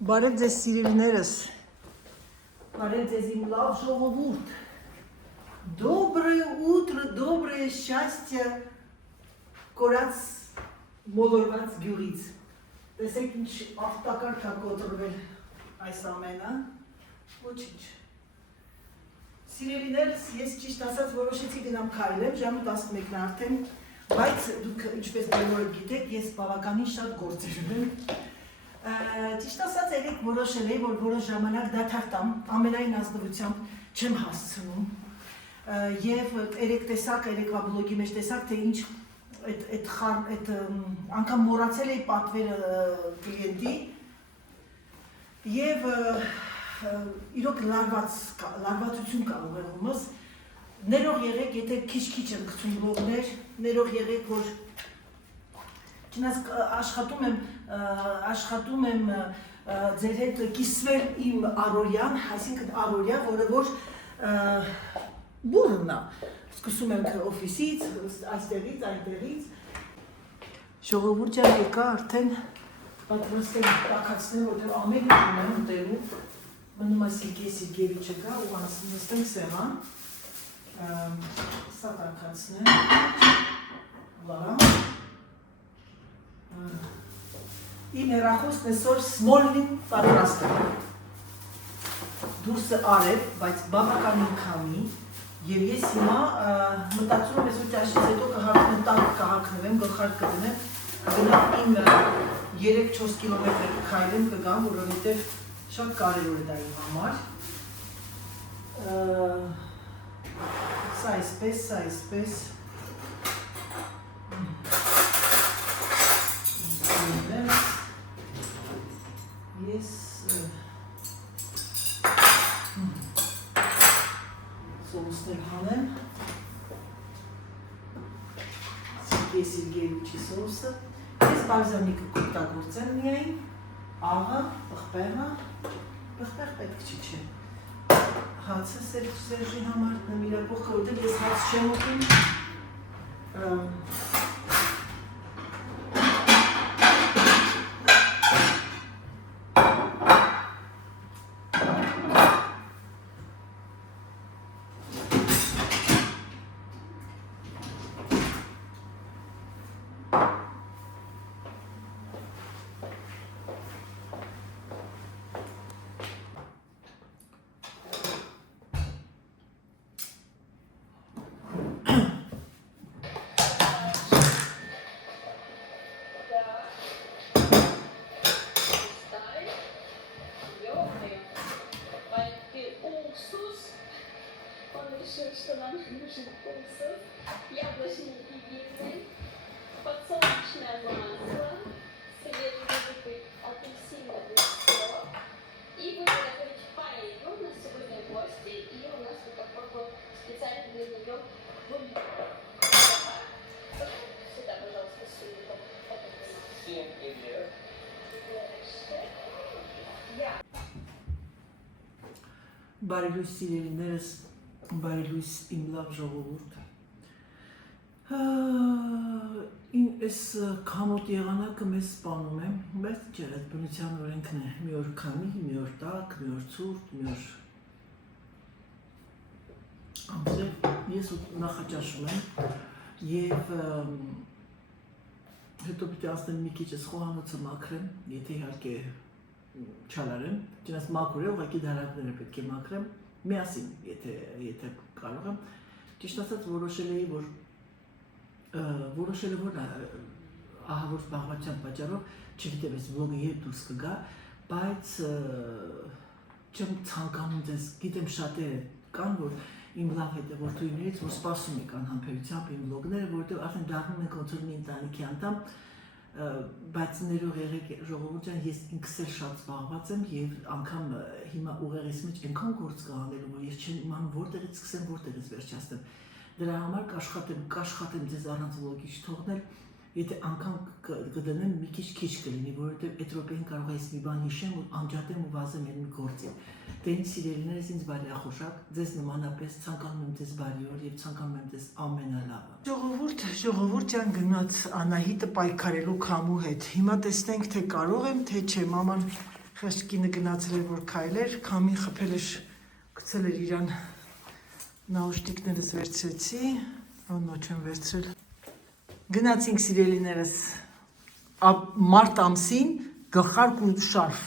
Բարև ձեզ սիրելիներս, բարև ձեզ իմ լավ ժողովուրդ, доброе утро, доброе счастье, կորած մոլորված գյուղից, տեսեք ինչ ավտակարգ է կոտրվել այս ամենը, ոչինչ, սիրելիներս, ես ճիշտ ասած որոշեցի գնամ քայլեմ, ժամը 11-ն արդեն, բայց դուք ինչպես բոլորը գիտեք, ես բավականին շատ գործեր ունեմ, ճիշտ ասած երեք որոշել էի, որ որոշ ժամանակ դադար ամենայն ազնվությամբ չեմ հասցնում և երեք տեսակ, երեկվա բլոգի մեջ տեսակ, թե ինչ անգամ մոռացել էի պատվերը կլիենտի և իրոք լարվածություն կա ուղեղումս, ներող եղեք, եթե քիչ-քիչ եմ գցում բլոգներ, ներող եղեք, որ չնայած աշխատում եմ ձեր հետ կիսվել իմ առօրյան, այսինքն առօրյա, որը որ բուռն է, սկսում եմ օֆիսից, այստեղից, այնտեղից, ժողովուրդ ջան եկա արդեն պատրաստ եմ տաքացնել, որտեղ ամեն ինչ ունեմ ուտելու, մնում է Սիրգեյիչը գա ու նստենք սեղան, սա տաքացնեմ, վարա, իմ հեռախոսն այսօր Smolny պատրաստ է, դուրսը արև, բայց բավականին քամի և ես հիմա մտածում եմ այսօր ճաշից հետո կհարտնեմ տակ կհակնվեմ, գլխարկ կդնեմ, գնամ իմ 3-4 կիլոմետր քայլեմ կգամ, որովհետև շատ կարևոր է դա իմ համար, սա այսպես, ես սոուսներ հանեմ, Սիրգեյիչի սոուսը, ես բալզամիկը կօգտագործեմ միայն, աղը, պղպեղ պետք չէ, հացը Սերժի համար նմիրակողքը, որտեղ ես հաց չեմ ուտում, яблочный пивный, подсолнечное масло, свежевыжатый апельсиновый сок. И будем готовить паэлью. У нас сегодня гости, и у нас вот такой специально для нее бульон. Сюда, пожалуйста, сюда. Всем привет. Բարի լույս սիրելիներս, բարի լույս իմ լավ ժողովուրդ, այս քամոտ եղանակը մեզ սպանում է, բայց չէր այդ բնության օրենքն է, մի օր քամի, մի օր տաք, մի օր ցուրտ, մի օր ամսեր, ես նախաճաշում եմ և հետո պիտի ասնեմ մի քիչ ես խոհանոցը մաքրեմ, եթե իհարկե չալարեմ, չնայած մաքուր է, ուղղակի դարակները պետք է մաքրեմ, միասին, եթե կարող եմ, ճիշտ ասած որոշել էի, որ ահավոր զբաղվածության պատճառով, չգիտեմ ես վլոգը երբ դուրս կգա, բայց չեմ ցանկանում ձեզ, գիտեմ շատերը կան, որ իմ լավ հետևորդուհիներից, որ սպասում եք անհամբերությամբ իմ վլոգները, որովհետև արդեն դառնում ենք ոնց որ մի ընտանիքի անդամ, բայց ներող եղեք ժողովուրդ ջան, ես ինքս էլ շատ զբաղված եմ և անգամ հիմա ուղեղիս մեջ այնքան գործ կա անելու, որ ես չեմ իմանում որտեղից սկսեմ, որտեղից վերջացնեմ։ Դրա համար կաշխատեմ ձեզ առանց վլոգի չթողնել, եթե անգամ կդնեմ մի քիչ կլինի, որովհետև այդ րոպեին կարող է ես մի բան հիշեմ ու անջատեմ ու վազեմ այն մի գործին։ Դե ինձ սիրելիներս ինձ բարեխոշակ, ձեզ նմանապես ցանկանում եմ ձեզ բարի օր և ցանկանում եմ ձեզ ամենալավը։ Ժողովուրդ ջան գնաց Անահիտը պայքարելու քամու հետ։ Հիմա տեսնենք թե կարող եմ, թե չէ, մաման Խաշկինը գնացել էր որ քայլեր, քամին խփել էր, գցել էր իրան նաուշնիկներս վերցրեցի, նոչ եմ վերցրել։ Գնացինք սիրելիներս մարտ ամսին գլխարկ ու շարֆ։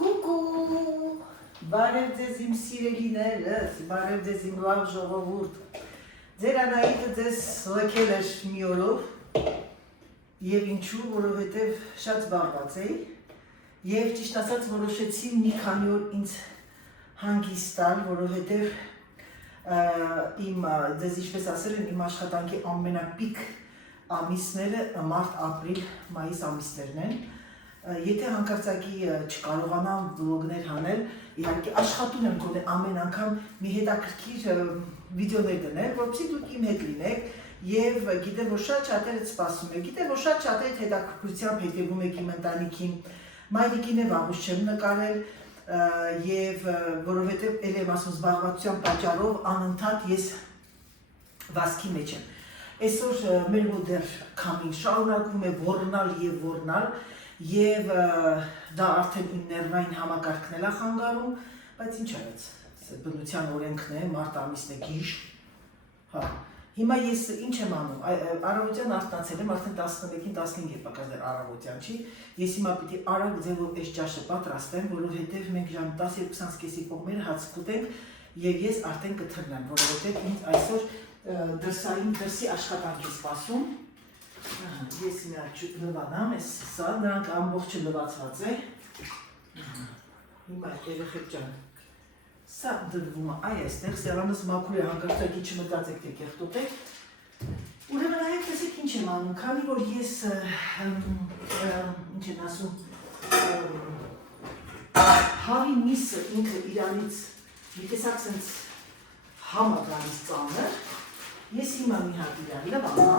Կուկու, բարև ձեզ իմ սիրելիներս, բարև ձեզ իմ լավ ժողովուրդ։ Ձեր Անահիտը ձեզ լքել էր մի օրով եւ ինչու, որովհետեւ շատ զբաղված էի եւ ճիշտ ասած որոշեցի մի քանի օր ինձ հանգիստ տալ, որովհետեւ իմ ձեզ ինչպես ասել են, իմ աշխատանքի ամենապիկ ամիսները մարտ, ապրիլ, մայիս ամիսներն են։ Եթե հանկարծակի չկարողանամ վլոգներ հանել, իհարկե աշխատում եմ գոնե ամեն անգամ մի հետաքրքիր վիդեոներ դնել, որպեսզի դուք իմ հետ լինեք եւ գիտեմ որ շատ շատերը սպասում եք, գիտեմ որ շատ շատերը հետաքրքրությամբ հետևում եք իմ ընտանիքին, մայրիկին է վաղուց չեմ նկարել եւ որովհետեւ ել եմ ասում զբաղվածության պատճառով անընդհատ ես վազքի մեջ եմ։ Այսօր մեր մոտ դեռ քամին շարունակվում է ոռնալ եւ դա արդեն իմ ներվային համակարգն է խանգարում, բայց ինչ արած, բնության օրենքն է, մարտ ամիսն է գիշ։ Հա, հիմա ես ինչ եմ անում, առավոտյան արթնացել եմ, արդեն 11-ին 15 է պակաս դեռ առավոտյան չի, ես հիմա պիտի արագ ձևով այս ճաշը պատրաստեմ, որովհետև մենք ժամ 12:30-ի կողմերը հաց կուտենք եւ ես արդեն կթռնեմ, որովհետև ինձ այսօր դրսի աշխատանքի սպասում։ Ես մի աչուկ լվանամ, սա նրանք ամբողջը լվացված է։ Հիմա երեխեք ջան, սա դրվում է այստեղ, սեղանս մաքուր է, հանկարծակի չմտածեք թե կեղտոտեք։ Ուրեմն այստեղ տեսեք ինչ եմ անում, քանի որ ես ինչ են ասում, հավի միսը ինքը իրանից մի տեսակ սենց համ է գալիս ծանր, ես հիմա մի հատ իրան լվանա։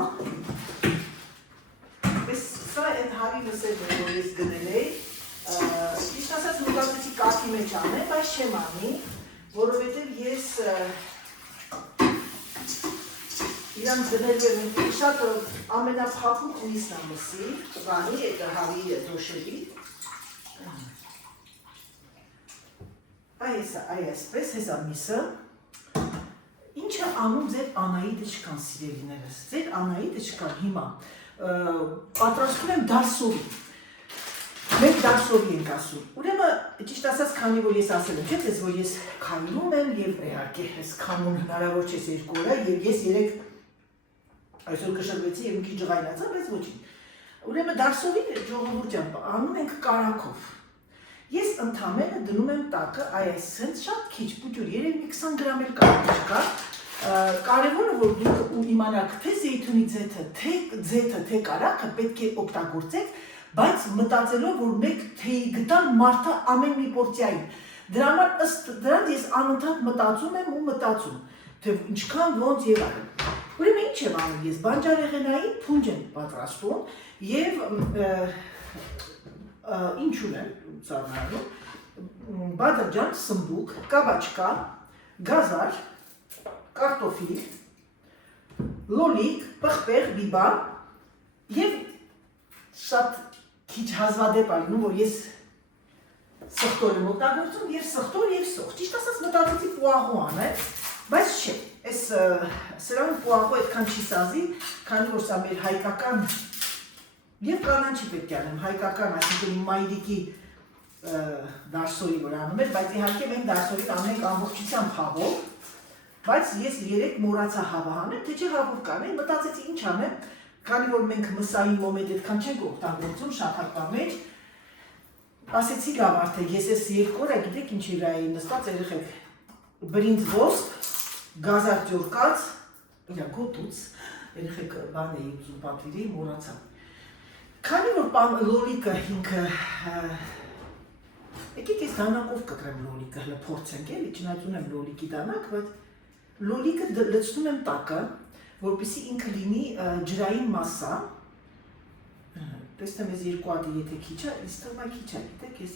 Սա այդ հարի լսել է, որ ես գնել էի, ճիշտ ասած մտածեցի կարգի մեջ անեմ, բայց չեմ անի, որովհետև ես իրան գնելու եմ շատ ամենափափուկ միսն է մսի, բանի, այդ հարի դոշերի։ Այսպես, հեսա միսը, ինչը անում ձեր Անահիտը չկան սիրելիներս, ձեր Անահիտը չկան հիմա, պատրաստում եմ դարսովի, մենք դարսովի ենք ասում, ուրեմն ճիշտ ասած քանի որ ես ասել եմ, չէ՞ որ ես քայլում եմ եւ իհարկե ես քամուն հնարավոր չէ երկու օր եւ ես երեք այսօր կշռվեցի եւ մի քիչ ջղայնացա, բայց ոչինչ, ուրեմն դարսովի ժողովուրդ ջան անում ենք կարակով, ես ընդամենը դնում եմ տակը, այսինքն շատ քիչ պուճուր, երեք մի 20 գրամ էլ կարակ չկա, կարևորը որ դուք իմանաք թե զեյթունի ձեթը, թե կարակը պետք է օգտագործեք, բայց մտածելով որ մեկ թեյի գտան մարդը ամեն մի պորցիային, դրա համար ըստ դրանց ես անընդհատ մտածում եմ ու մտածում, թե ինչքան ոնց եւ այլն։ Ուրեմն ինչ եմ անում ես, բանջարեղենային փունջ եմ պատրաստում եւ ինչ ունեմ ծառայում, բադրջան, սմբուկ, կաբաչկա, գազար, կարտոֆիլ, լոլիկ, պղպեղ, բիբան եւ շատ քիչ հազվադեպ ալնում, որ ես սխտոր եմ օգտագործում եւ սխտոր եւ սոխ։ Ճիշտ ասած մտածեցի պուահու անել, բայց չէ, այս սրան պուահու այդքան չի սազի, քանի որ սա մեր հայկական եւ կանանչի պետք է անեմ, հայկական, այսինքն մայրիկի դարսորի որ անում էր, բայց իհարկե մենք դարսորին անենք ամբողջությամբ հավով, բայց ես երեք մոռացա հավը հանեմ, թե չէ հավով կանեմ, մտածեցի ինչ անեմ, քանի որ մենք մսային մոմենտ այդքան չենք օգտագործում շաբաթվա մեջ, ասեցի լավ արդեն, ես այս երկու օր գիտեք ինչ իրայի նստած երեխեք, բրինձ ոսկ, գազար ջորկած, իրա գոտուց, երեխեք բան էի ուզում պատվիրեի, մոռացա։ Քանի որ լոլիկը ինքը, եկեք ես դանակով կտրեմ լոլիկը, հլը փորձենք էլի, չնայած ունեմ լոլիկի դանակ, բայց լոլիկը լցնում եմ տակը, որպեսզի ինքը լինի ջրային մասսա, տեսնեմ ես երկու հատի եթե քիչ է, ինձ թվում է քիչ է, գիտեք, ես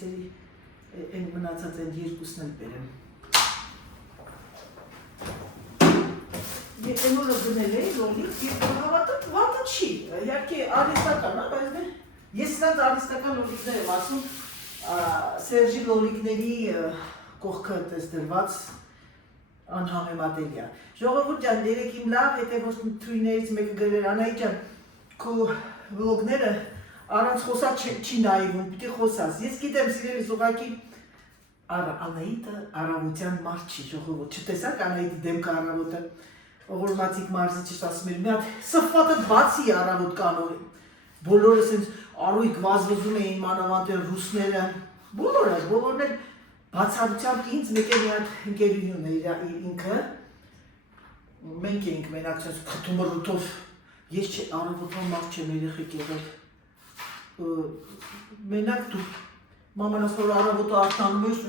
այն մնացած այն երկուսն էլ բերեմ։ Ես այն օրը գնել էի լոլիկ, եւ հավատը չի, իհարկե արհեստական է, բայց Ես սրանց արհեստական լոլիկներ եմ ասում, Սերժի լոլիկների կողքը տես դրված անհամեմատելի է։ Ժողովուրդ ջան, երեք իմ լավ հետևորդություններից մեկը գրել Անահիտ ջան, քո վլոգները առանց խոսած չի նայվում, պիտի խոսած։ Ես գիտեմ, սիրելիս, ուղղակի Անահիտը առավոտյան մարդ չի, ժողովուրդ, չտեսաք Անահիտի դեմքը առավոտը, ողորմածիկ մարզը ճիշտ ասում էր, մի հատ սփվատը բացի առավոտ կանոր, բոլորը սենց առույգ վազվզում էին մանավանդ ռուսները, բոլորն էլ բացառությամբ ինձ մեկ է մի հատ ընկերություն է ինքը, մենք էինք մենակ սենց խթումը ռութով, ես առավոտվան մարդ չեմ երեխեք եղել, մենակ դու մամանաս որ առավոտը արտանում էր,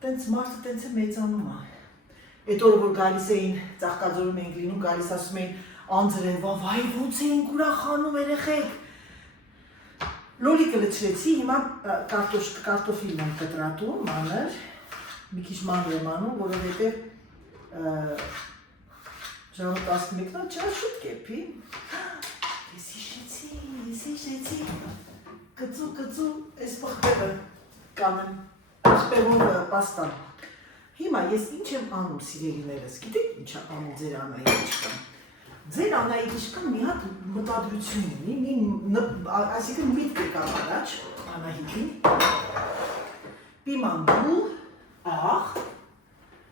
տենց մարդը տենց է մեծանում է։ Այդ օրը որ գալիս էին, Ծաղկաձորում էինք լինում, գալիս ասում էին անձրևա, վայ ոնց էինք ուրախանում երեխեք։ Լոլիկը լցրեցի, հիմա կարտոֆիլն եմ կտրատում, մանր, մի քիչ մանր եմ անում, որովհետև ժամը 11-ն չա շուտ կեպի։ Ես հիշեցի, կծու, այս պղպեղը կանեմ, պղպեղով պաստան։ Հիմա ես ինչ եմ անում սիրելիներս, գիտեք ինչ է անում ձեր Անահիտիչկան։ Ձեր Անահիտիչկան մի հատ մտադրություն ունի, այսինքն միտք եկավ առաջ Անահիտին, պիմանդու, աղ,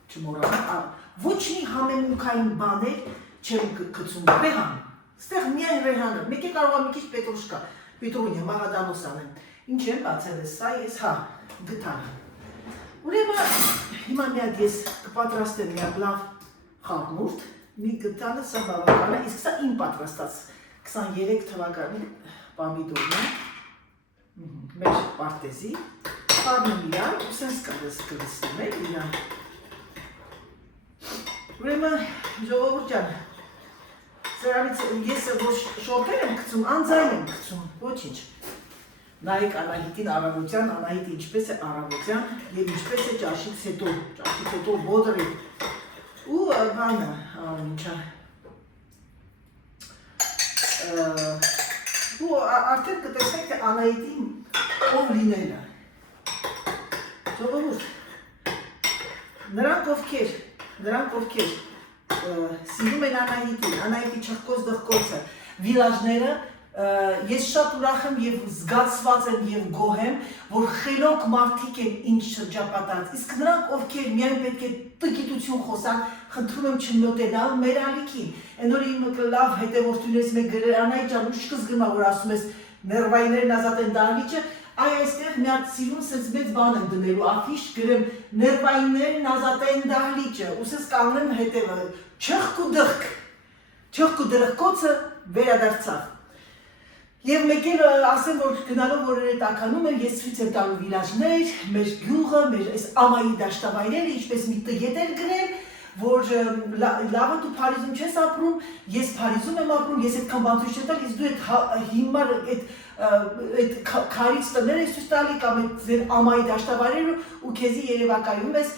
չմոռանամ, ոչ մի համեմունքային բաներ չեմ գցում, ռեհան, ստեղ միայն ռեհանը, մեկ է կարող մի քիչ պետրուշկա, Պետրունյա, մաղադանոս անեմ, ինչ եմ բացել ես, սա ես հա, գտան։ Ուրեմն, հիմա մի հատ ես կպատրաստեմ մի հատ լավ խառնուրդ, մի գտանը սա բավական է, իսկ սա իմ պատրաստած 23 թվականի պամիդորն է, մեր պարտեզի, խառնում իրան, ու սենց կլստում է իրան։ Ուրեմն, ժողովուրդ ջան, սրանից ես որ շորտեր եմ գցում, անձայն եմ գցում, ոչինչ։ Նայեք Անահիտին առավոտյան, Անահիտը ինչպես է առավոտյան և ինչպես է ճաշից հետո բոդր է։ Ու բանը, ինչա։ Ու արդեն կտեսնեք, թե Անահիտին ով լինելը։ Ժողովուրդ, նրանք ովքեր սիրում են Անահիտին, Անահիտի չխկոց դխկոցը, վիլաժները, ես շատ ուրախ եմ և զգացված եմ և գոհ եմ, որ խելոք մարդիկ են ինչ շրջապատած, իսկ նրանք ովքեր միայն պետք է տգիտություն խոսան, խնդրում եմ չմոտենալ մեր ալիքին, են որ իմ լավ հետևորդությունից մեկ գրել Անահիտ ջան, ու չկզգրմա, որ ասում ես ներվայիներն ազատ են դահլիճը, այ այստեղ մի հատ սիրուն սենց մեծ բան եմ դնելու, աֆիշ գրեմ ներվայիներն ազատ են դահլիճը, ու սենց կանգնեմ հետևը, չխկ ու դրխկոցը վերադարձավ։ Եվ մեկ էլ ասեմ, որ գնալով որ այդ ականում եմ, ես ցույց եմ տալու վիլաժներ, մեր գյուղը, մեր այս ամայի դաշտավայրերը, ինչպես մի տգետ էլ գրել, որ լավը դու Փարիզում չես ապրում, ես Փարիզում եմ ապրում, ես այդքան բան ցույց չեմ տալ, իսկ դու այդ հիմար այդ քարից տներ ես ցույց տալի կամ այդ ձեր ամայի դաշտավայրերը ու քեզի երևակայում ես,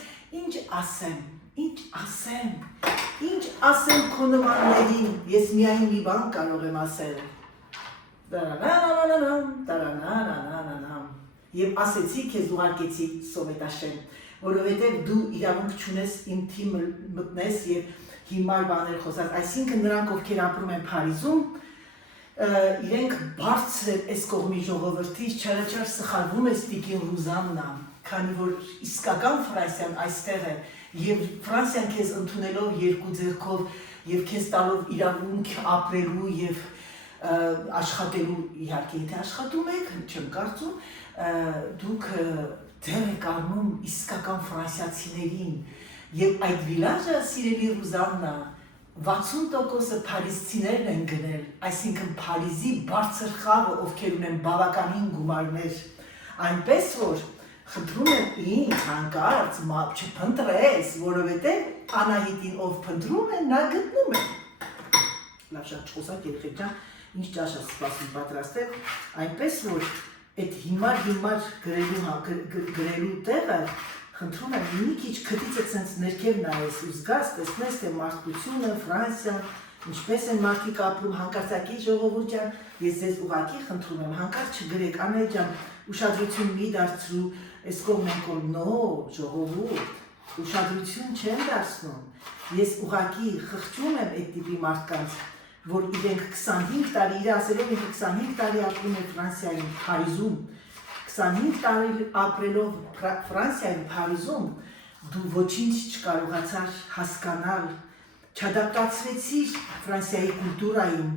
ինչ ասեմ քո նմաններին, ես միայն մի բան կարող եմ ասել։ Եվ ասեցի քեզ ուղարկեցի Սովետաշեն, որովհետև դու իրավունք չունես իմ թիմ մտնես և հիմար բաներ խոսած, այսինքն նրանք ովքեր ապրում են Փարիզում, իրենք բարձր այս կողմի ժողովրդից չարաչար սխալվում է Տիկին Ռուզաննա, քանի որ իսկական Ֆրանսիան այստեղ է, և Ֆրանսիան քեզ ընդունելով երկու ձեռքով և քեզ տալով իրավունք ապրելու և աշխատելու, իհարկե, եթե աշխատում եք, չեմ կարծում, դուք ձեր եք առնում իսկական ֆրանսիացիներին և այդ վիլաժը, սիրելի Ռուզաննա, 60%-ը փարիզցիներն են գնել, այսինքն Փարիզի բարձր խավը, ովքեր ունեն բավականին գումարներ, այնպես որ խնդրում եմ ինձ հանկարծ չփնտրես, որովհետև Անահիտին ով փնտրում է, նա գտնում է։ Լավ շատ չխոսակ երեխեք ջան, ինչ ճաշ է սպասում պատրաստել, այնպես որ այդ հիմար գրելու տեղը խնդրում եմ մի քիչ քթիցը ցենց ներքև նայես ու զգաս, տեսնես թե մարդկությունը, Ֆրանսիան Ինչպես են մարդիկ ապրում հանկարծակի ժողովուրդ ջան, ես ձեզ ուղղակի խնդրում եմ, հանկարծ չգրեք, Անահիտ ջան, ուշադրություն մի դարձրու, այս կողմեն կողմ, նո, ժողովուրդ, ուշադրություն չեմ դարձնում, ես ուղղակի խղճում եմ այդ տիպի մարդկանց, որ իրենք 25 տարի, իր ասելով ինքը 25 տարի ապրում է Ֆրանսիայում, Փարիզում, 25 տարի ապրելով Ֆրանսիայում, Փարիզում, դու ոչինչ չկարողացար հասկանալ, չադապտացվեցիր Ֆրանսիայի կուլտուրային,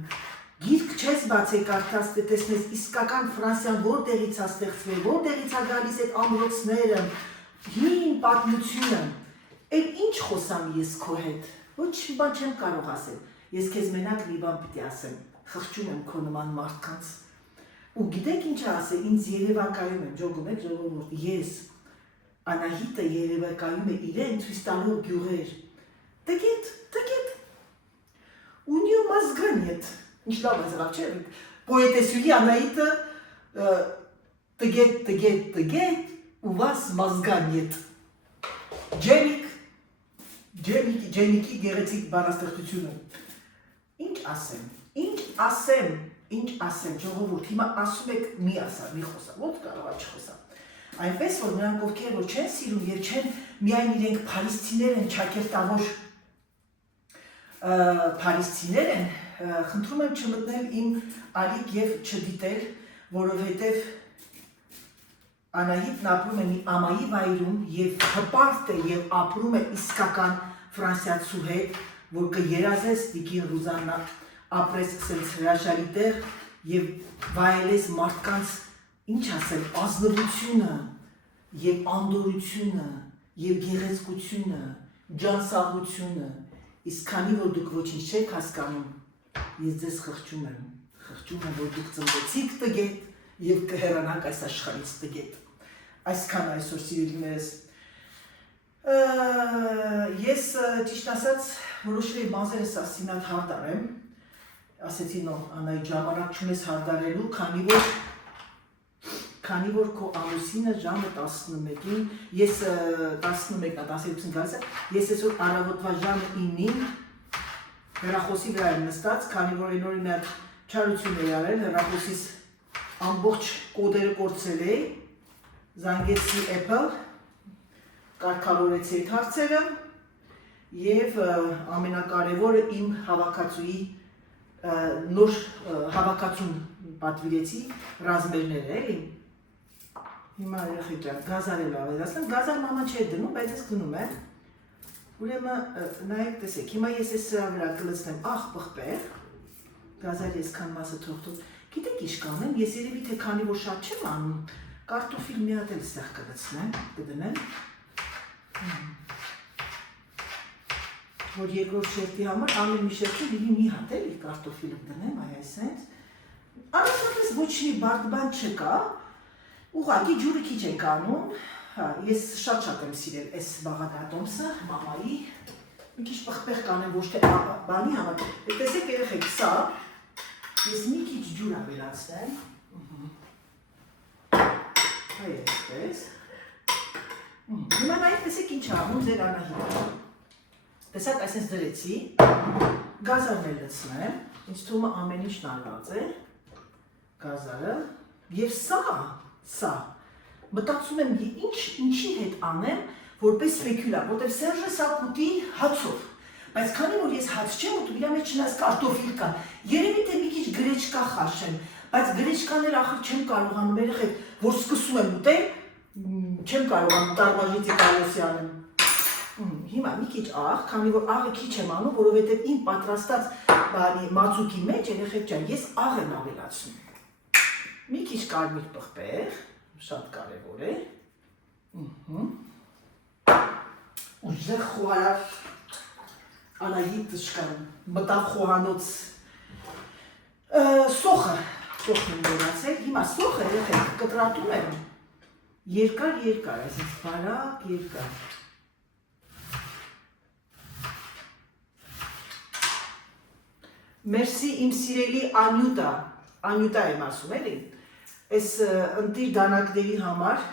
գիրք չես բացել կարդաս, տեսնես իսկական Ֆրանսիան որտեղից է ստեղծվել, որտեղից է գալիս այդ ամրոցները, հին պատմությունը, էլ ինչ խոսամ ես քո հետ, ոչ մի բան չեմ կարող ասել, ես քեզ մենակ մի բան պիտի ասեմ, խղճում եմ քո նման մարդկանց, ու գիտեք ինչ ասել, ինձ երևակայում եմ, ջոգում եք ժողովուրդ, ես, Անահիտը երևակայում է իրեն ցույց տալու գյուղեր, տգետ, у нее мозга нет, ինչ լավ է զրավ չէ, պոետեսուի Անահիտը, տգետ, у вас мозга нет, Ջեմիկի գեղեցիկ բանաստեղծությունը, ինչ ասեմ, ժողովուրդ, հիմա ասում եք մի ասա, մի խոսա, ոնց կարող է չխոսա, այնպես որ նրանք ովքեր որ չեն սիրում եւ չեն միայն իրենք փարիզցիներ են, ճակերտավոր փարիզցիներ են, խնդրում եմ չմտնել իմ ալիք եւ չդիտել, որովհետեւ Անահիտն ապրում է մի ամայի վայրում եւ հպարտ է եւ ապրում է իսկական ֆրանսիացու հետ, որ կերազես Տիկին Ռուզաննա ապրես սենց հրաշալի տեղ եւ վայելես մարդկանց ինչ ասել, ազնվությունը եւ անդորությունը եւ գեղեցկությունը, ջանսაღությունը, իսկ քանի որ դուք ոչինչ չեք հասկանում, ես ձեզ խղճում եմ, որ դուք ծնվեցիք տգետ եւ կհեռանաք այս աշխարհից տգետ։ Այսքան այսօր սիրելիներս։ Ես ճիշտ ասած որոշել եմ մազերս ասինալ հարդարեմ, ասեցի նո, Անահիտ ժամանակ չունես հարդարելու, քանի որ քո ամուսինը ժամը 11-ին, ես 11-ն 12-ին գալիս է, ես այսօր առավոտվա ժամը 9-ին հեռախոսի վրա եմ նստած, քանի որ այն օրը մի հատ չարություն էի արել, հեռախոսիս ամբողջ կոդերը կորցրել էի, զանգեցի Apple, կարգավորեցի այդ հարցերը եւ ամենակարևորը իմ հավաքածուի նոր հավաքածուն պատվիրեցի ռազմերները, էլի։ Հիմա երեխեք ջան, գազարել ավելացնեմ, գազար մաման չէր դնում, բայց ես գնում եմ։ Ուրեմն նայեք, տեսեք, հիմա ես այս սրա վրա կլցնեմ աղ պղպեղ, գազարի այսքան մասը թողթող։ Գիտեք ինչ կանեմ, ես երևի թե քանի որ շատ չեմ անում, կարտոֆիլ մի հատ էլ ստեղ կլցնեմ, կդնեմ։ Որ երկրորդ շերտի համար ամեն մի շերտի մի հատ էլի կարտոֆիլը դնեմ, այ այսենց։ Առանցապես ոչ մի բարդ բան չկա, ուղղակի ջուրը քիչ ենք անում, ես շատ եմ սիրել այս բաղադրատոմսը, մամայի, մի քիչ պղպեղ կանեմ ոչ թե բանի համար, տեսեք երեխեք, սա, ես մի քիչ ջուր ավելացնեմ, այ այսպես, հիմա նայեք տեսեք ինչ անում ձեր Անահիտը, տեսակ այսպես դրեցի, գազարն էլ լցնեմ, ինձ թվում է ամեն ինչ նարված է, գազարը, և սա, մտածում եմ ինչի հետ անեմ, որպես սպեկուլա, որտև Սերժը սա կուտի հացով, բայց քանի որ ես հաց չեմ ուտում, իրա մեջ չնայած կարտոֆիլ կա, երևի թե մի քիչ գրեչկա խաշեմ, բայց գրեչկան էլ ախր չեմ կարողանում, երեխեք, որ սկսում եմ ուտել, չեմ կարողանում տարմաժիցի կարոսի անեմ։ Հիմա մի քիչ աղ, քանի որ աղը քիչ եմ անում, որովհետև իմ պատրաստած մածուկի մեջ, երեխեք ջան, ես աղ եմ ավելացնում։ Մի քիչ կարմիր պղպեղ, շատ կարևոր է։ Ուժեղ խոհարար Անահիտ Տշկան, մտավ խոհանոց սոխն եմ վերացել, հիմա սոխը երեխեք կտրատում եմ երկար, այսինքն բարակ, երկար։ Մերսի իմ սիրելի Անյուտա եմ ասում էլի, այս ընտիր դանակների համար,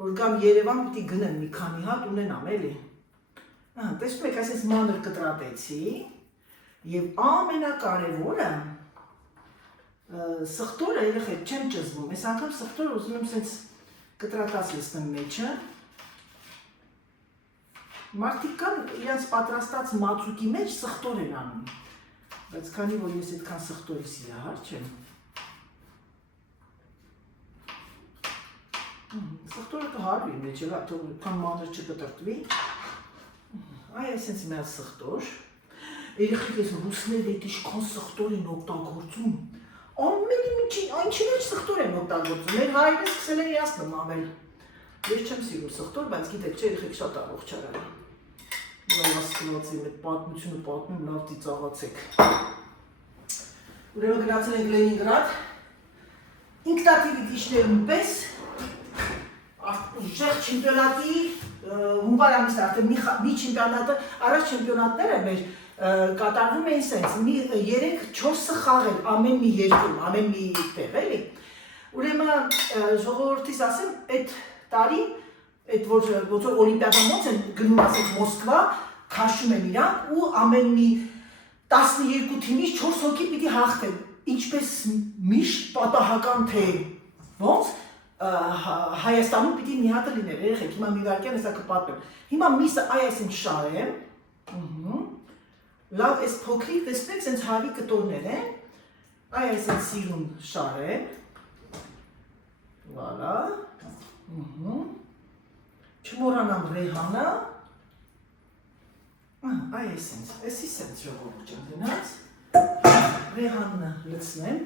որ գամ Երևան պիտի գնեմ մի քանի հատ ունենամ էլի, տեսնում եք այսպես մանր կտրատեցի, Եվ ամենակարևորը սխտորը երեխեք չեմ ճզվում, այս անգամ սխտորը ուզում եմ սենց կտրատած լցնեմ մեջը։ Մարդիկ կան իրենց պատրաստած մածուկի մեջ սխտոր են անում, բայց քանի որ ես այդքան սխտորի սիրահար չեմ։ Սխտորը կհարվի մեջ, քան մանր չկտրտվի։ Այ այսենց մի հատ սխտոր։ Երեխեք ես ռուսները ինչքան սխտոր են օգտագործում։ Ամենի միջին, այնչի մեջ սխտոր են օգտագործում, մեր հայրը սկսել են իրաց նմանվել։ Ես չեմ սիրում սխտոր, բայց գիտեք չէ, երեխեք շատ առողջարար է։ Լավ ասկլացի մեծ պատմությունը պատմում, լավ ծիծաղացեք։ Ուրեմն գնացել ենք Լենինգրադ, ինքնատիպի դիշներում պես, ուժեղ չեմպիոնատի, հունվար ամիս արդեն մի չեմպիոնատը, առաջ չեմպիոնատները մեր կատարվում էին սենց, մի 3-4 խաղեր, ամեն մի երկրում, ամեն մի տեղ, էլի։ Ուրեմն ժողովրդից ասեմ, այդ տարի, այդ ոնց որ օլիմպիադան ոնց են գնում ասենք Մոսկվա, քաշում են իրանք ու ամեն մի 12 թիմից 4 հոգի պիտի հաղթեն, ինչպես միշտ պատահական թե ոնց Հայաստանում պիտի մի հատը լիներ, երեխեք, հիմա մի վարկյան հեսա կպատմեմ, հիմա միսը այ այսինչ շարեմ, լավ այս փոքրիկ տեսնեք սենց հավի կտորներ են, այ այսինչ սիրուն շարեմ, վալա, չմորանամ Ռեհանը, այ այսինչ, էսի սենց ժողովուրդ չեմ դնած, Ռեհանը լցնեմ,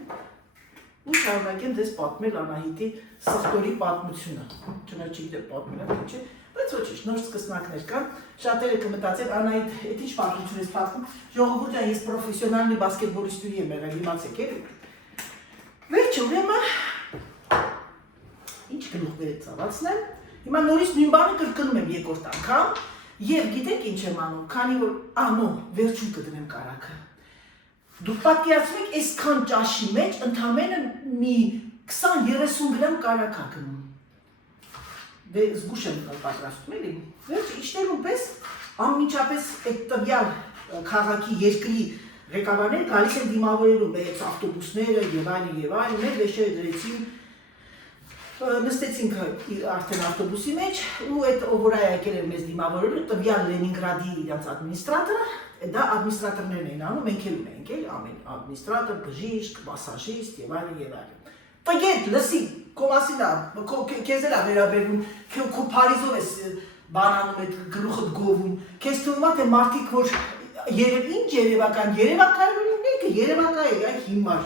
ու շարունակեմ դες պատմել Անահիտի սխտորի պատմությունը, չնա չգիտեմ պատմելը, չէ, բայց ոչինչ, նոր սկսնակներ կան, շատերը կմտածեն, Անահիտ, էդ ինչ պատմություն ես պատմում, ժողովուրդ ես պրոֆեսիոնալնի բասկետբոլիստուհի եմ եղել, իմացեք էլի։ Վերջը ուրեմն ինչ գլուխները ծավացնեմ, հիմա նորից նույն բանը կրկնում եմ երկրորդ անգամ, եւ գիտեք ինչ եմ անում, քանի որ անո վերջում կդնեմ կարակը։ Դուք պատկերացնում եք այսքան ճաշի մեջ ընդամենը մի 20-30 գրամ կարակ ա գնում։ Դե զգուշ եմ պատրաստում էլի։ Վերջ իջնելու պես անմիջապես այդ տվյալ քաղաքի երկրի ղեկավարները գալիս են դիմավորելու մեծ ավտոբուսները եւ այլն, մեր վեշերը դրեցին, նստեցինք արդեն ավտոբուսի մեջ ու այդ որ եկել էր մեզ դիմավորելու տվյալ Լենինգրադի իրաց ադմինիստրատորը, դա ադմինիստրատորներն էին անում, մենք էլ ունենք էլ ամեն ադմինիստրատոր, բժիշկ, մասաժիստ եւ այլն։ Տգետ, լսի, քո մասին է, քեզ էլ է վերաբերվում, քո Փարիզով ես բանանում այդ գլուխդ գովում, քեզ թվում է թե մարդիկ որ ինչ երևակայում եկը, երևակայ է, այ հիմար։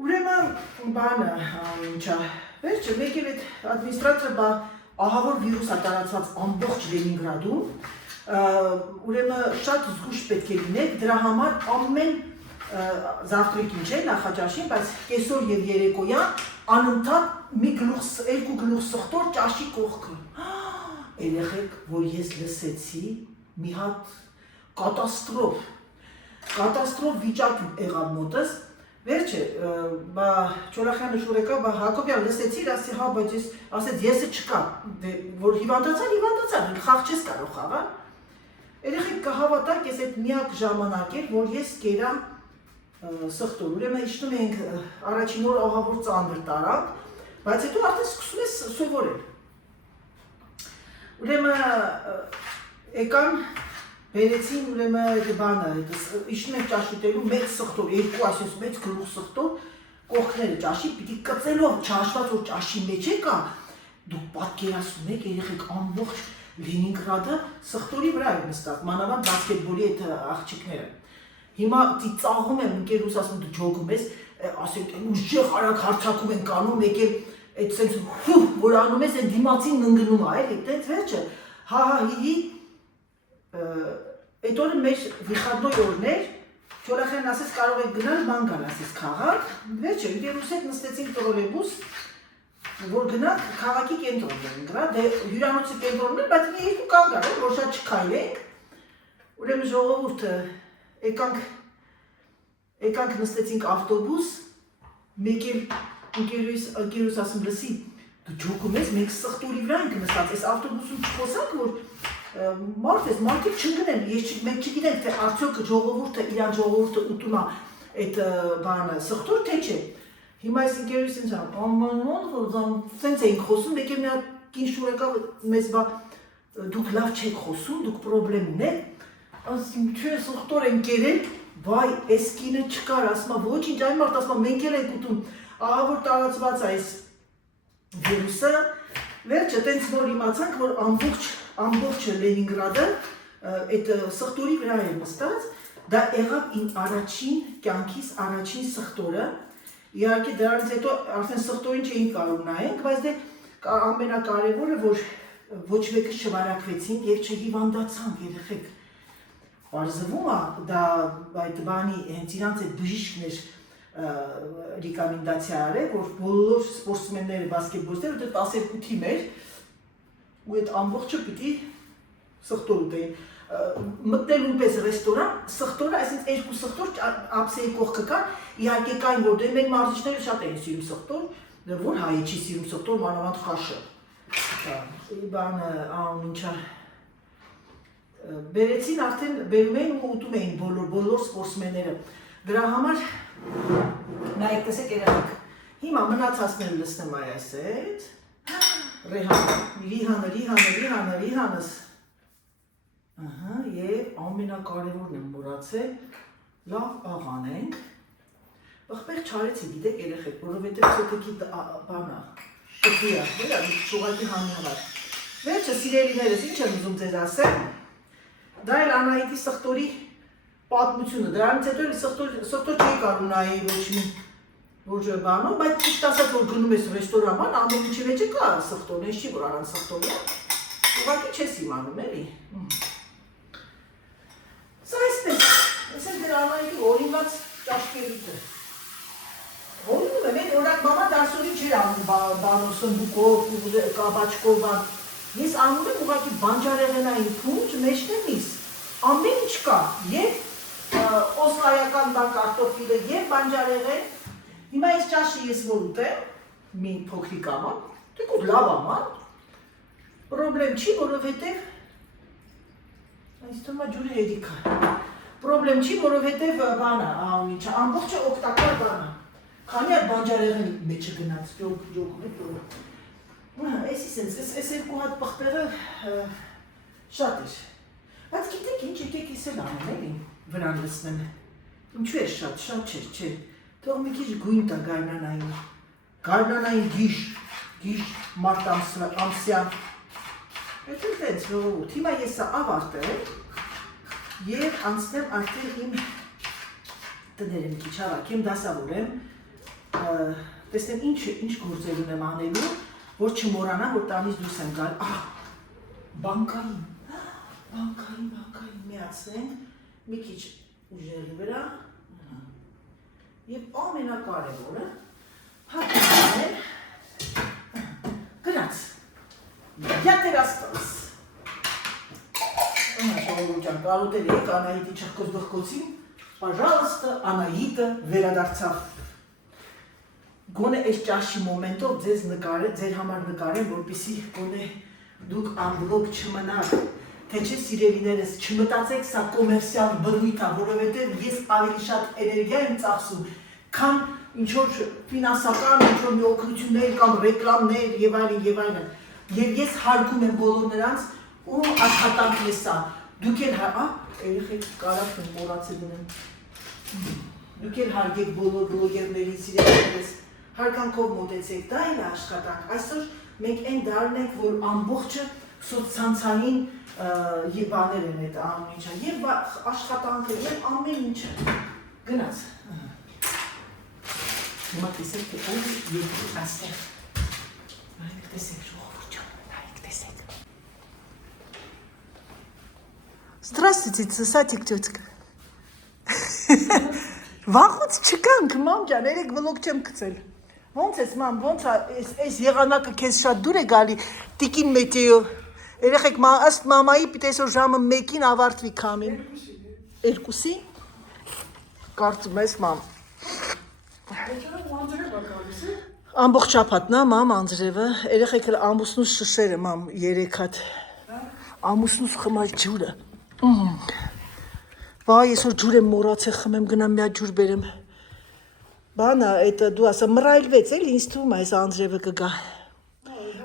Ուրեմն բանը, ինչա, վերջը մեկ էլ այդ ադմինիստրատորը ահավոր վիրուս է տարածված ամբողջ Լենինգրադում, ուրեմն շատ զգուշ պետք է լինեք, դրա համար ամեն զավտրիկ ինչ է նախաճաշին, բայց կեսօր եւ երեկոյան անընդհատ մի երկու գլուխ սխտոր ճաշի կողքը։ Երեխեք, որ ես լսեցի մի հատ կատաստրոֆ վիճակ եղավ մոտս, վերջը, Չոլախյանը շուր եկավ, Հակոբյան լսեցիր, ասի հա, բայց ես ասեց եսը չկա, որ հիվանդացան, խաղ չես կարող խաղալ։ Երեխեք կհավատակ ես այդ միակ ժամանակ էր, որ ես կերա սխտոր, ուրեմն իջնում ենք առաջին օր ահավոր ծանր տարանք, բայց հետո արդեն սկսում ես սովորել։ Ուրեմն եկան բերեցին ուրեմն այդ բանը, իջնում ենք ճաշ ուտելու մեծ սխտոր, երկու ասես մեծ գլուխ սխտոր, կողքները ճաշի, պիտի կծելով չհաշված որ ճաշի մեջ եկա, դուք պատկերացնում եք երեխեք ամբողջ Լենինգրադը սխտորի վրա էր նստած, մանավանդ բասկետբոլի այդ աղջիկները։ Հիմա ծիծաղում եմ, ընկերուս ասում դու ջոգում ես, ասենք ուժեղ արագ հարցակում են կանում, եկել այդ սենց որ անում ես, այն դիմացին ընկնում է, էլի, տենց վերջը, հա-հա-հի-հի, այդ օրը մեր վիխադնոյ օրն էր, Չոլախյանն ասեց կարող եք գնալ բան գալ, ասեց քաղաք, վերջը, ընկերուս հետ նստեցինք տրոլեյբուս, որ գնանք քաղաքի կենտրոնն գրա, դե հյուրանոցի կենտրոնն էր, բայց մի երկու կանգ առ, որ շատ չքայլենք, ուրեմն ժողովուրդը եկանք նստեցինք ավտոբուս, մեկ էլ ընկերուս ասում լսի, դու ջոկում ես, մենք սխտորի վրա ենք նստած, այս ավտոբուսում չխոսանք, որ մարդիկ չգնեն, մենք չգիտենք, թե արդյոք ժողովուրդը իրան ժողովուրդը ուտում է այդ բանը սխտոր, թե չէ։ Հիմա այս ինքերուս ինձ սենց էինք խոսում, մեկ էլ մի հատ կին շուր եկավ մեզ բա դուք լավ չեք խոսում, դուք պրոբլեմ ունեք, ասում չէ սխտոր են կերել, վայ, այս կինը չկար, ասում է ոչինչ, այն մարդ ասում է մենք էլ ենք ուտում, ահա որ տարածված է այս վիրուսը, վերջը տենց նոր իմացանք, որ ամբողջ Լենինգրադը այդ սխտորի վրա է նստած, դա եղավ իմ առաջին կյանքիս առաջին սխտորը, իհարկե դրանից հետո արդեն սխտորին չէինք կարող նայենք, բայց դե ամենակարևորը, որ ոչ մեկս չվարակվեցին և չհիվանդացանք երեխեք, պարզվում է, դա այդ բանի հենց իրանց այդ բժիշկն էր ռեկոմենդացիա արել, որ բոլոր սպորտսմենները, բասկետբոլիստները դա 12 թիմ էր ու այդ ամբողջը պիտի սխտոր ուտեին։ Մտնելուն պես ռեստորան, սխտորը, այսինքն երկու սխտոր ափսեի կողքը կար, իհարկե կային, որ դե մեր մարզիչները շատ էին սիրում սխտոր, որ հայը չի սիրում սխտոր, մանավանդ խաշը։ Բանը ինչա բերեցին արդեն բերում էին ու ուտում էին բոլոր սպորտսմենները։ Դրա համար նայեք, տեսեք երեխեք, հիմա մնացածները լսնեմ այս այդ, Ռիհանս, և ամենակարևորն եմ մոռացել, լավ աղան ենք, բխպեղ չարեցի, գիտեք երեխեք, որովհետև սոտեկի բանա, շպի է, շուղակի հանյավար։ Վերջը սիրելիներս, ինչ եմ ուզում ձեզ ասել, դա էլ Անահիտի սխտորի պատմությունը, դրանից հետո էլ սխտոր չի կարող նայի ոչ բանով, բայց ճիշտ ասած, որ գնում ես ռեստորան, ամեն ինչի մեջ կա սխտորն, ես չի որ առան սխտորն է, ուղղակի չես իմանում, էլի։ Սա այսպես, ես եմ դեր Անահիտի օրինված ճաշկերուտը։ Օրինում եմ, են օրակ մամա դարսորին չէր անում բանով, սնդուկով, կաբաչկով, ես անում եմ ուղղակի բանջարեղենային փունջ, մեջն է միս, ամեն ինչ կա, և օսլայական բան կարտոֆիլը, և բանջարեղեն, հիմա այս ճաշը ես որ ուտեմ, մի փոքրիկ աման, թեկուզ լավ աման, պրոբլեմ չի, որովհետև, այս թոմա ջուրի հետիք է, պրոբլեմ չի, որովհետև բանը, ամբողջը օգտակար բանը, քանի այդ բանջարեղեն մեջը գնաց, Էսի սենց, ես երկու հատ պղպեղը շատ էր, բայց գիտեք ինչ եկեք ես էլ անում էլի, վրան լսնեմ, ինչու էր շատ չէր, թող մի քիչ գույն տա գարնանային գիշ, մարտ ամսյան, այդ էլ տենց ժողովուրդ, հիմա ես ավարտել և անցնեմ արդեն իմ տները մի քիչ հավաքեմ, դասավորեմ, տեսնեմ ինչ գործեր ունեմ անելու, որ չմորանամ, որ տանից դուրս եմ գալ, բանկային միացնենք, մի քիչ ուժերի վրա, և ամենակարևորը, հատկացնել, գրած, յատեր աստված, ժողովուրդ կարոտել եք Անահիտի չխկոց բխկոցին, պաժալստը Անահիտը վերադարձավ, գոնե այս ճաշի մոմենտով ձեր համար նկարեմ, որպեսզի գոնե դուք ամբլոկ չմնաք, թե չէ սիրելիներս, չմտածեք սա կոմերցիալ բռնույթ է, որովհետև ես ավելի շատ էներգիա եմ ծախսում, քան ինչ-որ ֆինանսական, ինչ-որ մի օգնություններ կամ ռեկլամներ և այլն, և ես հարգում եմ բոլոր նրանց, ում աշխատանքն է սա, դուք էլ երեխեք կարակ եմ մոռացել ունեմ, դուք էլ հարգեք բոլոր բլոգերներին, սիրելիներս, հարգանքով մոտեցեք, դա էլ աշխատանք, այսօր մենք այն դարն ենք, որ ամբողջը սոցցանցային բաներ են այդ ամեն ինչը, և աշխատանքը, և ամեն ինչը, գնաց, հիմա տեսեք, թե ով երկու աստեղ, նայեք տեսեք, ժողովուրդ ջան, նայեք տեսեք, Здравствуйте, սատիկ տյոցկը, վախոց չկանք, մամ ջան, երեք վլոգ չեմ կծել, ոնց ես մամ, ոնց այս եղանակը քեզ շատ դուր է գալի, տիկին մետեո, երեխեք ըստ մամայի պիտի այսօր ժամը 1-ին ավարտվի քամին, 2-ի, կարծում ես մամ, ամբողջ շաբաթն է մամ անձրևը, երեխեք ամուսնուս շշերը մամ 3 հատ, ամուսնուս խմած ջուրը։ Վայ, այսօր ջուր եմ մոռացել խմեմ, գնամ մի հատ ջուր բերեմ։ Բանա, այդ դու ասա մռայլվեց էլի, ինձ թվում է այս Անդրեյը կգա։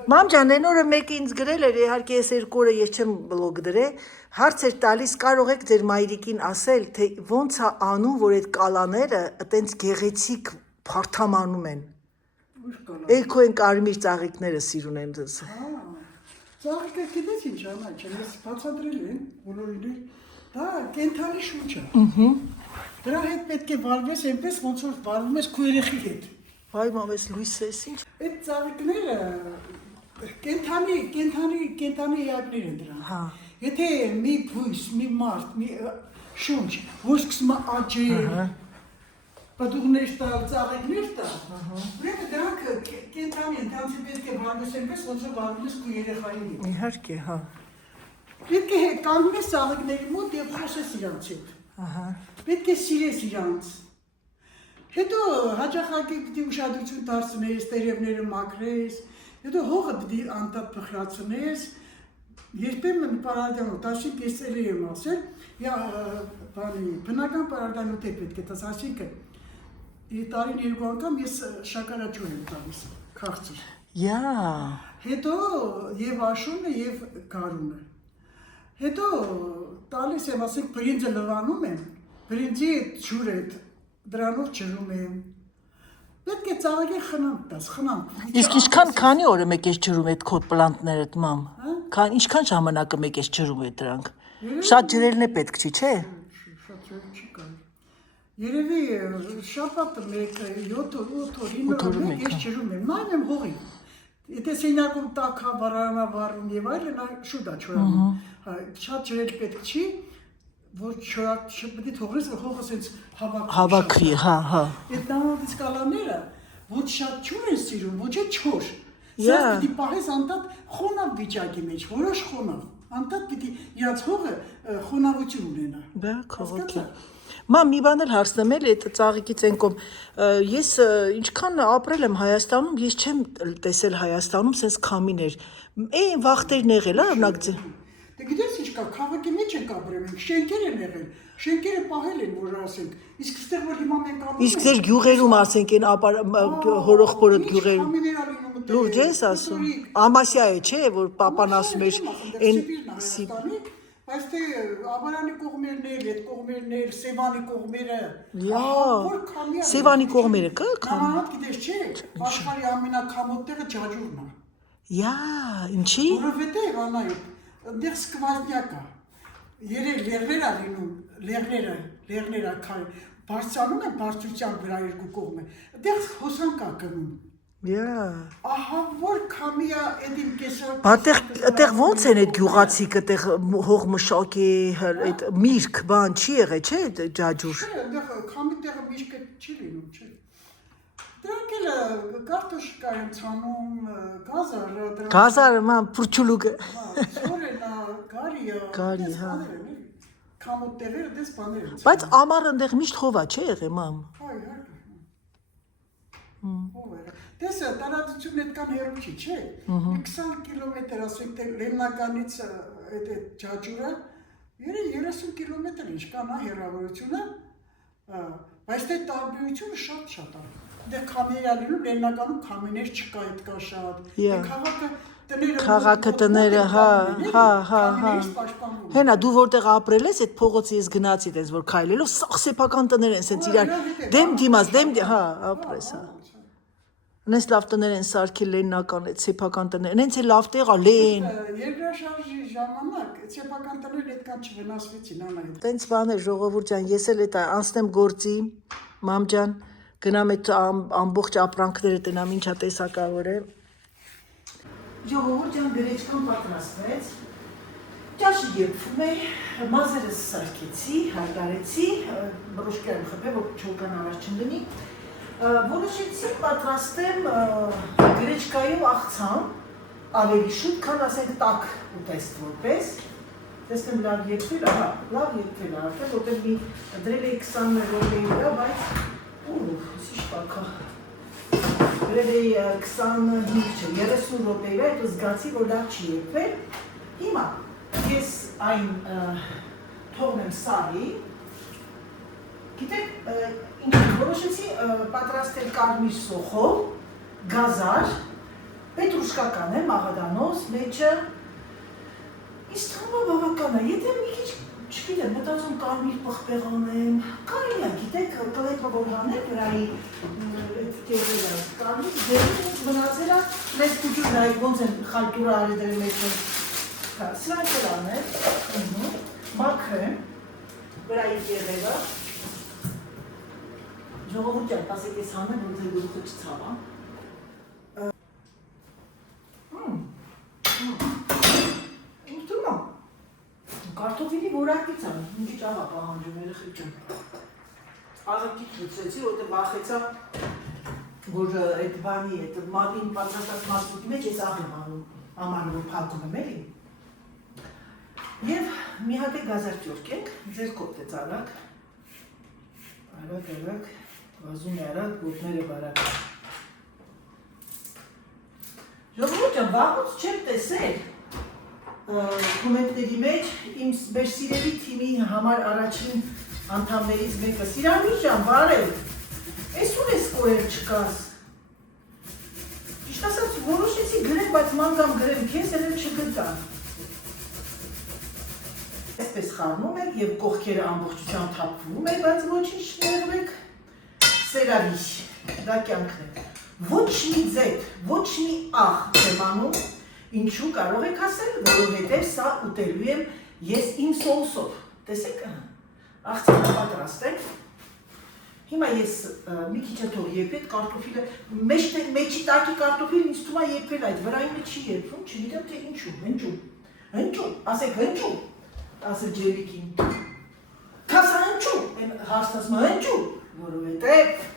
Մամ ջան, այն օրը մեկը ինձ գրել էր, իհարկե այս երկու օրը ես չեմ բլոգ դրել, հարց էր տալիս, կարող եք ձեր մայրիկին ասել, թե ոնց է անում, որ այդ կալաները այտենց գեղեցիկ փարթամանում են։ Էլքո են կարմիր ծաղիկները սիրուն են դες։ Ծաղիկը գիտես ինչ անա, ես բացատրել եմ բոլորին։ Դա կենթանի շունչ է։ Դրա հետ պետք է վարվես այնպես, ոնց որ վարվում ես քո երեխի հետ։ Վայ մամ, այս լույսը էս ինչ։ Այդ ծաղիկները կենթանի էակներ են դրանք։ Հա։ Եթե մի բույս, մի մարդ, մի շունչ, որ սկսում է աճել, պատուղներ տալ, ծաղիկներ տալ, ուրեմն դրանք կենթանի են, դրանց պետք է վարվես այնպես, ոնց որ վարվում ես քո երեխայի հետ։ Իհարկե, հա։ Պետք է կանգնես ես ծաղիկների մոտ եւ խոսես իրանց հետ։ Պետք է սիրես իրանց։ Հետո հաճախակի պիտի ուշադրություն դարձնես, տերևները մաքրես, հետո հողը պիտի անտառ փխրացնես։ Երբեմն պարարդանոտ, այսինքն ես էլի եմ ասել, բնական պարարդանոտ է պետք է տաս, այսինքն տարին երկու անգամ ես շաքարաճուր եմ տալիս, քաղցր։ Հետո եւ աշունը եւ գարունը։ Հետո տալիս եմ, ասենք բրինձը լվանում եմ, բրինձի ջուրը դրանով ջրում եմ։ Պետք է ծաղիկի խնամք տաս, խնամք։ Իսկ ինչքան քանի օրը մեկ ես ջրում այդ քո պլանտներդ, մամ։ Ինչքան ժամանակը մեկ ես ջրում այդ դրանք։ Շատ ջրելն է պետք չի, չէ։ Շատ ջրել չի կարող։ Երևի շաբաթը մեկ 7 8 օր մեկ ես ջրում եմ, նայում եմ հողին։ Եթե սենյակում տաք հա վարանա վառում եւ այլն, շուտ է չորանում։ Շատ ջրել պետք չի, որ չպետք է թողնես, որ հողը սենց հավաքվի, հա։ Այդ նավից կալաները ոչ շատ ջուր են սիրում, ոչ է չոր։ Սա պիտի պահես անտատ խոնավ վիճակի մեջ, որոշ խոնավ։ Անտատ պիտի իրաց հողը խոնավություն ունենա։ Բա, քողոքի։ Մամ, մի բան էլ հարցնեմ էլ այդ ծաղիկից ենկոմ, ես ինչքան ապրել եմ Հայաստանում, ես չեմ տեսել Հայաստանում սենց քամիներ, այն վախտերն եղել, օրինակ ձե։ Դե գիտես ինչ կա, քաղաքի մեջ ենք ապրել ենք, շենքեր են եղել, շենքերը պահել են, որ ասենք, իսկ ստեղ որ հիմա մենք ապրում ենք։ Իսկ ձեր գյուղերում ասենք այն հորոխբորդ գյուղերում։ Լուրջ ես ասում։ Ամասիա է, չէ, որ պապան ասում էր այն Բայց թե Աբարանի կողմերն էլ, այդ կողմերն էլ, Սևանի կողմերը։ Սևանի կողմերը կա կամ։ Նմանատ գիտես չէ, աշխարհի ամենակամոտ տեղը Ջաջուրն է։ Ինչի։ Որովհետև անայ, այնտեղ սկվազնյա կա։ Լեղներ ա լինում, լեղները քարը։ Բարձրանում են բարձրության վրա երկու կողմը։ Այնտեղ հոսանք կա գնում։ Ահա որ քամիա էդին կեսա։ Այդտեղ ոնց են այդ գյուղացիք, այդտեղ հող մշակի, այդ միրգ բան չի եղել, չէ, Ջաջուր։ Չէ, այնտեղ քամի տեղը միրգը չի լինում, չէ։ Դրանք էլ կարտոշկա են ցանում, գազարը, Գազարը, ման, փուրչուլուկը։ Սորենա, գարի, հա։ Քամոտ տեղերը դες բաներ են։ Բայց ամառը այնտեղ միշտ խով է, չէ եղել, մամ։ Այ, Տեսը տարածությունը այդքան հեռու չի, չէ։ 20 կիլոմետր, ասենք Լեննականից այդ Ջաջուրը, 30 կիլոմետր ինչ կան հա հեռավորությունը, բայց դե տարբերությունը շատ է։ Դե քամիներ ա լինում, Լեննականում քամիներ չկա, այդ կա շատ։ Քաղաքը տները, հա։ Հենա դու որտեղ ապրել ես, այդ փողոցի ես գնացի, տես որ քայլելով, սաղ սեփական տներ են, սենց իրար դեմ դիմաց, հա, ապրես, հա։ Նենց լավ տներ են սարքել Լեննական, այդ սեփական տներ, նենց է լավ տեղ ա, Լեն։ Երկրաշարժի ժամանակ սեփական տներն այդքան չվնասվեցին, անայդ։ Տենց բաներ, ժողովուրդ ջան, ես էլ այդ անցնեմ գործի, մամ ջան, գնամ այդ ամբողջ ապրանքները տնամ, ինչա տեսակավոր է։ Ժողովուրդ ջան, գրեչկան պատրաստվեց, ճաշը եփվում է, մազերս սարքեցի, հարգարեցի, բրոշկեր եմ խփել, որ չորկան առաջ չընկնի, որոշեցի պատրաստեմ գրեչկայով աղցան, ավելի շուտ, քան ասենք տաք ուտեստ որպես, տեսնեմ լավ եփվել, ահա, լավ եփվել է արդեն, որտեղ մի դրել էի 20 րոպեի վրա, բայց ուսիշ պակա։ Գրել էի 25 չէ, 30 րոպեի վրա, հետո զգացի, որ լավ չի եփվել։ Հիմա ես այն թողնեմ սարի, գիտեք, ինչ որոշեցի պատրաստել կարմիր սոխով, գազար, պետրուշկական է, մաղադանոց, մեջը, ինձ թվում է բավական է, եթե մի քիչ, չգիտեմ, մտածում կարմիր պղպեղ անեմ, կարելի է, գիտեք, կլեպը որ հանել վրայի տերերը, կարմիր, դերում մնացել է, մեզ կուջուր նայեք ոնց են խալտուրա արի դրել մեջը, սրանք էլ անել, մաքրեմ, վրայի տերերը, ժողովուրդ ջան, ասեք ես հանեմ, որ ձեր գլուխը չցավա։ Ինչ թվում է։ Կարտոֆիլի որակից եմ, ինչ ճաղա պահանջում երեխեքին։ Աղրկիչ լուծեցի, որտեղ վախեցա, որ այդ բանի, այդ մատին պատրաստած մաստիկի մեջ ես աղ եմ անում, ամանը որ փակում եմ էլի։ Եվ մի հատ է գազար ճորք ենք, ձեր կոպտ է ծալակ, արակ, վազում է արակ, գոտները բարակ։ Ժողովուրդ ջան, վաղուց չեմ տեսել կոմենտների մեջ իմ մեր սիրելի թիմի համար առաջին անդամներից մեկը Սիրամիր ջան, բարև, ես ուր ես կորել չկաս։ Ճիշտ ասած որոշեցի գրեմ, բայց մանգամ գրեմ քեզ, էլ չգտա։ Այսպես խառնում եք եւ կողքերը ամբողջությամբ թափվում եք, բայց ոչինչ չներվեք։ Սերավիշ, դա կյանքն է։ Ոչ մի ձետ, ոչ մի աղ չեմ անում, ինչու կարող եք ասել, որովհետև սա ուտելու եմ ես իմ սոուսով։ Տեսեք, աղցանը պատրաստ է։ Հիմա ես մի քիչ հետո եփի այդ կարտոֆիլը, մեջի տակի կարտոֆիլը ինձ թվում է եփել այդ վրայինը չի եփվում, չգիտեմ թե ինչու, հնչու, ասեք հնչու, ասել ջերիկին։ Կասա հնչու, հաստասում է հնչու, որովհետև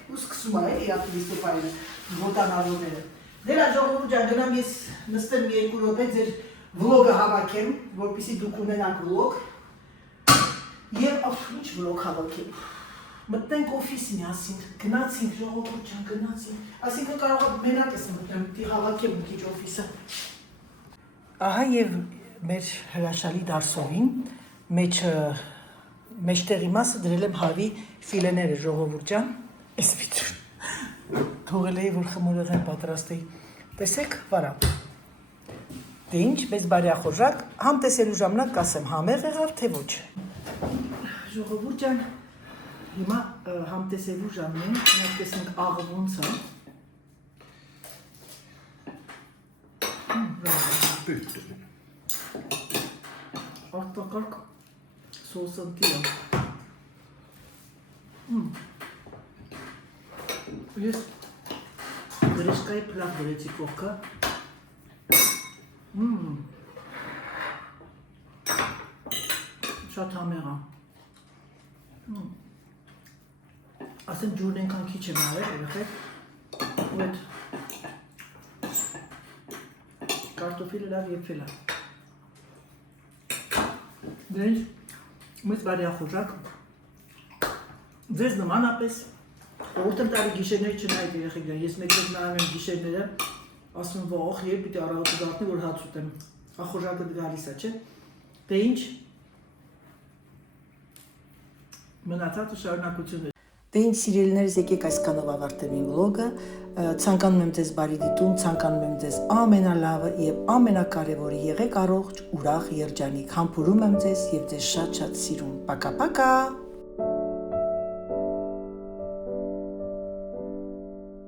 ու սկսում է էլի ապրիստոպայինը, ոտանավորները։ Դերա ժողովուրդ ջան, գնամ ես նստեմ մի 2 րոպե ձեր վլոգը հավաքեմ, որպեսզի դուք ունենաք վլոգ։ Եվ ինչ վլոգ հավաքեմ։ Մտնենք օֆիս միասին, գնացինք ժողովուրդ ջան, գնացինք։ Այսինքն կարող է մենակ ես մտնեմ, դի հավաքեմ մի քիչ օֆիսը։ Ահա եւ մեր հրաշալի դարսովին մեջտեղի մասը դրել եմ հավի ֆիլեները ժողովուրդ ջան, այսպես թողել էի որ խմորեղեն պատրաստեի, տեսեք վարա, դե ինչ, մեզ բարյախոժակ, համ տեսելու ժամանակ կասեմ համեղ եղավ, թե ոչ, ժողովուրդ ջան, հիմա համ տեսելու ժամն է, մենք տեսենք աղը ոնց է, արտակարգ սոսանտի եմ, ես գրեշկայի պլակ գրեցի կողքը, շատ համեղ է, ասեմ ջուրն ենքան քիչ եմ արել, երեխեք, ու այդ կարտոֆիլը լավ եփվել է, դենց մեծ բարյախոժակ, ձեզ նմանապես, Որտեմ տարի գիշերներ չնայեք երեխեք, ես մեկ-մեկ նայում եմ գիշերները, ասում եմ ող, երբ պիտի առավոտը դառնի, որ հաց ուտեմ, ախորժակը գալիս է, չէ, դե ինչ, մնացածը շարունակություն է։ Դե ինչ սիրելիներս, եկեք այսքանով ավարտեմ իմ վլոգը, ցանկանում եմ ձեզ բարի դիտում, ցանկանում եմ ձեզ ամենալավը եւ ամենակարևորը եղեք առողջ, ուրախ, երջանիկ, համբուրում եմ ձեզ եւ ձեզ շատ-շատ սիրում։ Պակա-պակա։